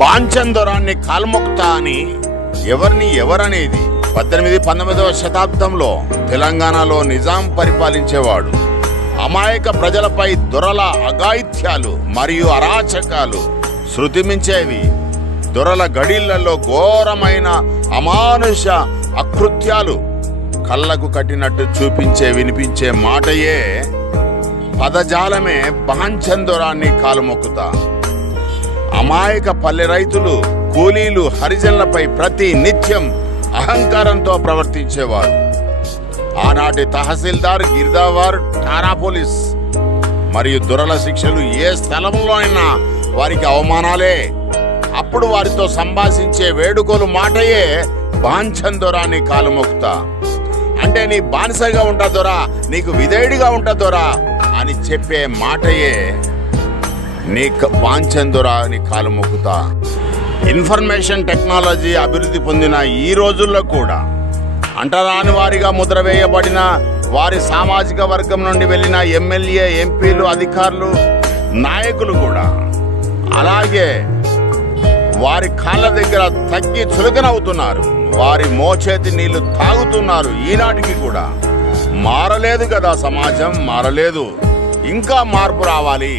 బాంచందొరాన్ని కాల్మొక్తా అని ఎవరనేది 18-19వ శతాబ్దంలో తెలంగాణలో నిజాం పరిపాలించేవాడు. అమాయక ప్రజలపై దొరల అఘాయిత్యాలు మరియు అరాచకాలు శృతిమించేవి. దొరల గడిళ్లలో ఘోరమైన అమానుష అకృత్యాలు కళ్ళకు కట్టినట్టు వినిపించే మాటయే పదజాలమే బాంచందొరాన్ని కాలుమొక్కుతా. అమాయక పల్లె రైతులు, కూలీలు, హరిజనులపై ప్రతి నిత్యం అహంకారంతో ప్రవర్తించేవారు. ఆనాటి తహసీల్దార్, గిర్దావార్, ఠాణా పోలీస్ మరియు దొరల శిక్షలు ఏ స్థలంలో అయినా వారికి అవమానాలే. అప్పుడు వారితో సంభాషించే వేడుకలు మాటయే బాంచందొరాన్ని కాలుమొక్కుతా. అంటే నీ బానిసగా ఉంటా దొరా, నీకు విధేయుడిగా ఉంటా దొరా అని చెప్పే మాటయే నీ బాంచందొరాన్ని కాలుమొక్కుతా. ఇన్ఫర్మేషన్ టెక్నాలజీ అభివృద్ధి పొందిన ఈ రోజుల్లో కూడా అంటరాని వారిగా ముద్ర వేయబడిన వారి సామాజిక వర్గం నుండి వెళ్ళిన ఎమ్మెల్యే, ఎంపీలు, అధికారులు, నాయకులు కూడా అలాగే వారి కాళ్ళ దగ్గర తగ్గి చులకనవుతున్నారు. వారి మోచేతి నీళ్లు తాగుతున్నారు. ఈనాటికి కూడా మారలేదు కదా, సమాజం మారలేదు. ఇంకా మార్పు రావాలి.